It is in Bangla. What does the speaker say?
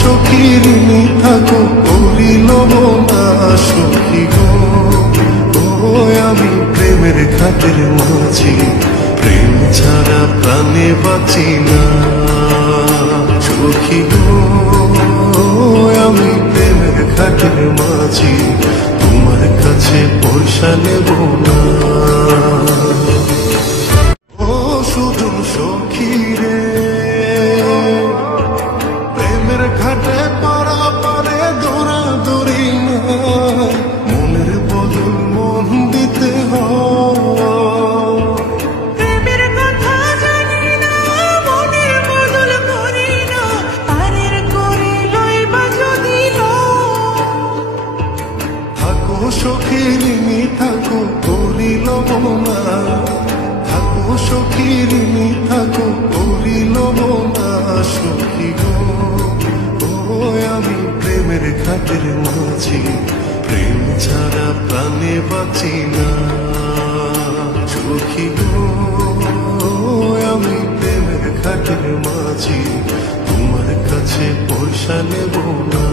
সখীরিনী থাকো করিল না সখী গো। আমি প্রেমের ঘাটের মাঝি, প্রেম ছাড়া প্রাণে বাঁচি না সখী গো। আমি প্রেমের ঘাটের মাঝি, তোমার কাছে পয়সা নেব না। ও শুধু সখী রে, প্রেমের ঘাটে পারা পারে দৌড়াদৌড়ি না, মনের বদল মন দিতে হয়। প্রেমের কথা জানি না, মনের বদল করি না, পারের করে লইবা যদি থাকো সখীরিনী থাকো করিল না, থাকো সখীরিনী থাকো করিল না সখী গো। আমি প্রেমের ঘাটের মাঝি, প্রেম ছাড়া প্রাণে বাঁচি না সখী গো। আমি প্রেমের ঘাটের মাঝি, তোমার কাছে পয়সা নেব না।